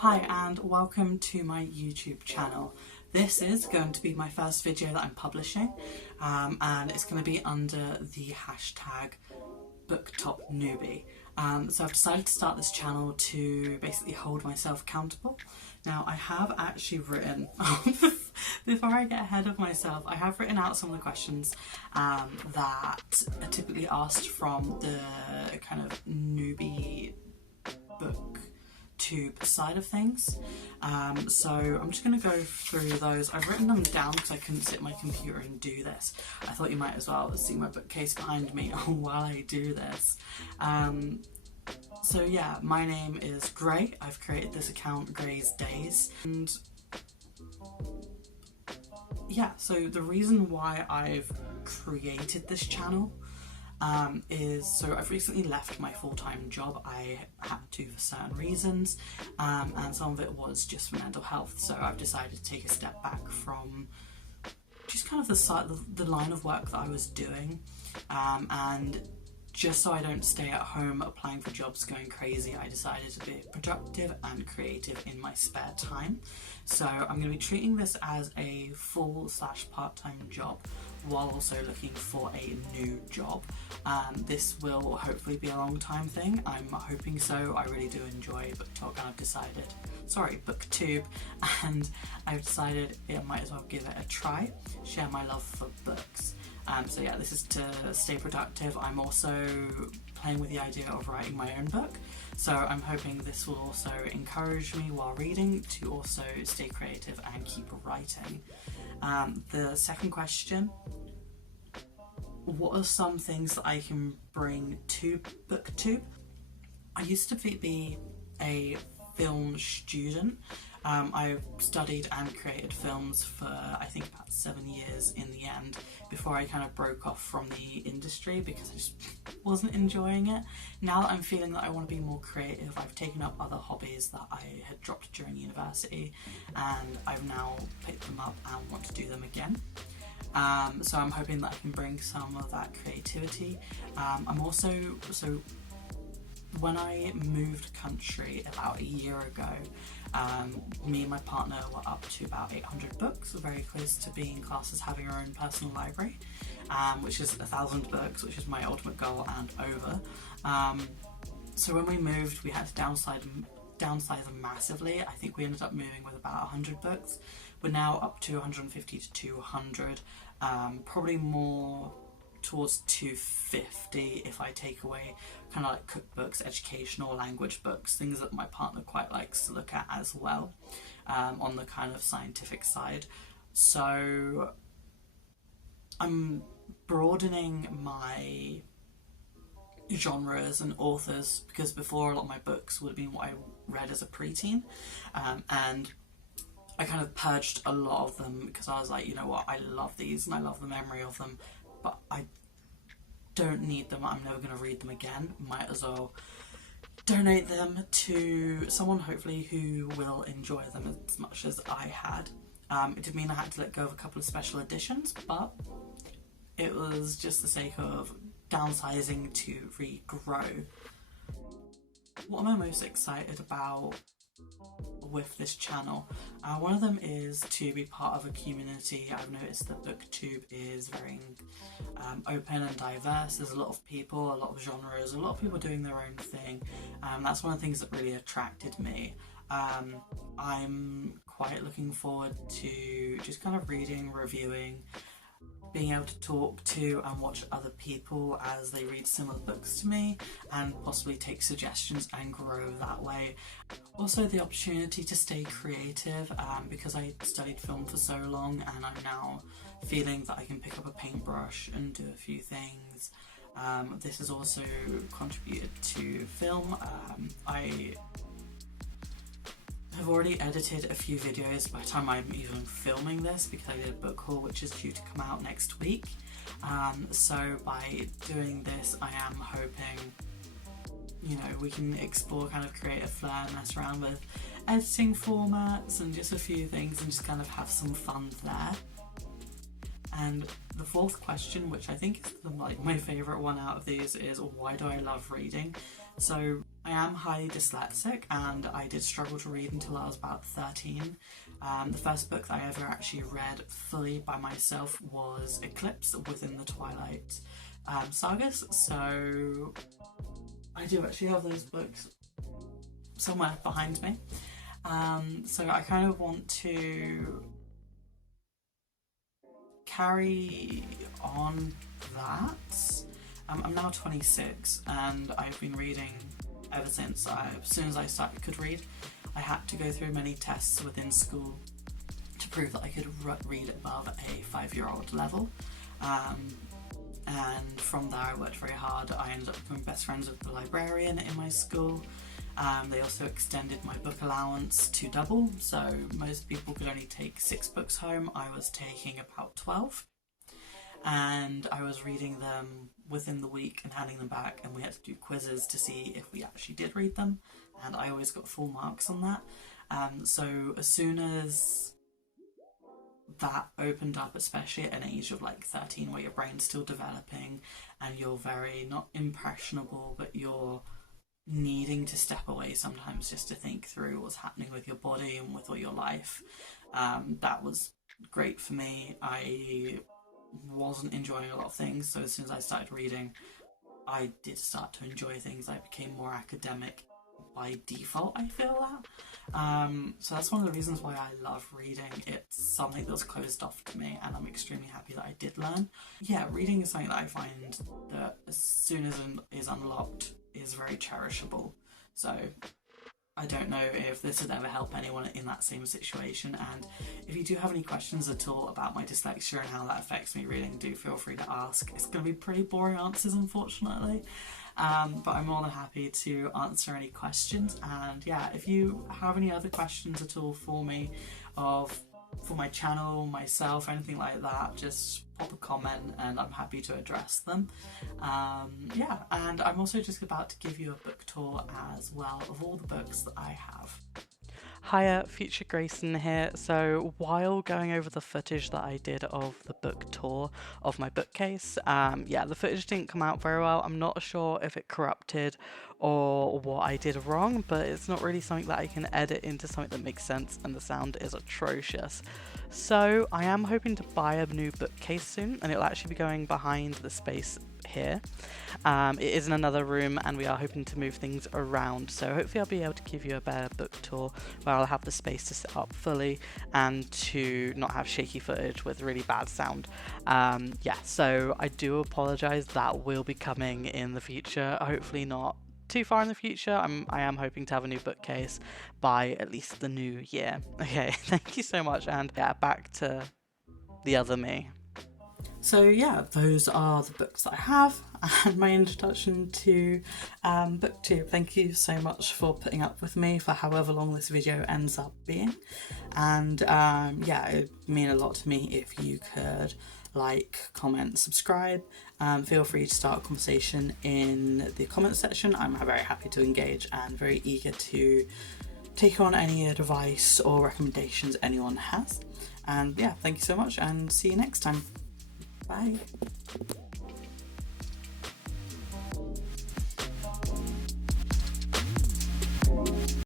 Hi and welcome to my YouTube channel. This is going to be my first video that I'm publishing and it's going to be under the hashtag #BookTopNewbie. So I've decided to start this channel to basically hold myself accountable. Now I have actually written, before I get ahead of myself, I have written out some of the questions that are typically asked from the kind of newbie Booktube side of things. So I'm just going to go through those. I've written them down because I couldn't sit at my computer and do this. I thought you might as well see my bookcase behind me while I do this. So yeah, my name is Gray. I've created this account, Gray's Days, and yeah, so the reason why I've created this channel is, so I've recently left my full-time job. I had to for certain reasons, and some of it was just for mental health, so I've decided to take a step back from just kind of the line of work that I was doing, and just so I don't stay at home applying for jobs going crazy, I decided to be productive and creative in my spare time. So I'm going to be treating this as a full/part-time job while also looking for a new job. This will hopefully be a long time thing. I'm hoping so. I really do enjoy BookTok and Booktube, and I've decided I might as well give it a try, share my love for books. So yeah, this is to stay productive. I'm also playing with the idea of writing my own book, so I'm hoping this will also encourage me while reading to also stay creative and keep writing. The second question: what are some things that I can bring to BookTube? I used to be a film student. I've studied and created films for I think about 7 years in the end before I kind of broke off from the industry because I just wasn't enjoying it. Now that I'm feeling that I want to be more creative, I've taken up other hobbies that I had dropped during university, and I've now picked them up and want to do them again. So I'm hoping that I can bring some of that creativity. When I moved country about a year ago, me and my partner were up to about 800 books, very close to being classed as having our own personal library, which is 1,000 books, which is my ultimate goal and over. So when we moved, we had to downsize massively. I think we ended up moving with about 100 books. We're now up to 150 to 200, probably more towards 250 if I take away kind of like cookbooks, educational language books, things that my partner quite likes to look at as well, on the kind of scientific side. So I'm broadening my genres and authors, because before a lot of my books would have been what I read as a preteen, and I kind of purged a lot of them because I was like, you know what, I love these and I love the memory of them, but I don't need them. I'm never going to read them again. Might as well donate them to someone hopefully who will enjoy them as much as I had. It did mean I had to let go of a couple of special editions, but it was just the sake of downsizing to regrow. What am I most excited about with this channel? One of them is to be part of a community. I've noticed that BookTube is very open and diverse. There's a lot of people, a lot of genres, a lot of people doing their own thing. That's one of the things that really attracted me. I'm quite looking forward to just kind of reading, reviewing, being able to talk to and watch other people as they read similar books to me and possibly take suggestions and grow that way. Also the opportunity to stay creative, because I studied film for so long and I'm now feeling that I can pick up a paintbrush and do a few things. This has also contributed to film. I've already edited a few videos by the time I'm even filming this, because I did a book haul which is due to come out next week. So by doing this, I am hoping, you know, we can explore kind of creative flair, mess around with editing formats and just a few things and just kind of have some fun there. And The fourth question, which I think is my favourite one out of these, is why do I love reading? So I am highly dyslexic and I did struggle to read until I was about 13. The first book that I ever actually read fully by myself was Eclipse within the Twilight sagas. So I do actually have those books somewhere behind me. So I kind of want to carry on that. I'm now 26 and I've been reading ever since. As soon as I could read, I had to go through many tests within school to prove that I could read above a 5-year-old level. And from there I worked very hard. I ended up becoming best friends with the librarian in my school. They also extended my book allowance to double, so most people could only take 6 books home. I was taking about 12, and I was reading them within the week and handing them back, and we had to do quizzes to see if we actually did read them, and I always got full marks on that. So as soon as that opened up, especially at an age of like 13 where your brain's still developing and you're very not impressionable, but you're needing to step away sometimes just to think through what's happening with your body and with all your life, that was great for me. I wasn't enjoying a lot of things, so as soon as I started reading, I did start to enjoy things. I became more academic by default, I feel that. So that's one of the reasons why I love reading. It's something that's closed off to me, and I'm extremely happy that I did learn. Yeah, reading is something that I find that as soon as it is unlocked is very cherishable. So I don't know if this would ever help anyone in that same situation, and if you do have any questions at all about my dyslexia and how that affects me reading, do feel free to ask. It's going to be pretty boring answers, unfortunately, but I'm more than happy to answer any questions. And yeah, if you have any other questions at all for me for my channel, myself, anything like that, just pop a comment and I'm happy to address them. Yeah, and I'm also just about to give you a book tour as well of all the books that I have. Hiya, Future Grayson here. So while going over the footage that I did of the book tour of my bookcase, yeah, the footage didn't come out very well. I'm not sure if it corrupted or what I did wrong, but it's not really something that I can edit into something that makes sense, and the sound is atrocious. So I am hoping to buy a new bookcase soon, and it'll actually be going behind the space here. It is in another room and we are hoping to move things around, so hopefully I'll be able to give you a better book tour where I'll have the space to set up fully and to not have shaky footage with really bad sound. Yeah, so I do apologise, that will be coming in the future, hopefully not too far in the future. I am hoping to have a new bookcase by at least the new year. Okay, thank you so much, and yeah, back to the other me. So yeah, those are the books that I have and my introduction to Booktube. Thank you so much for putting up with me for however long this video ends up being. And yeah, it would mean a lot to me if you could like, comment, subscribe. Feel free to start a conversation in the comment section. I'm very happy to engage and very eager to take on any advice or recommendations anyone has. And yeah, thank you so much and see you next time. Bye.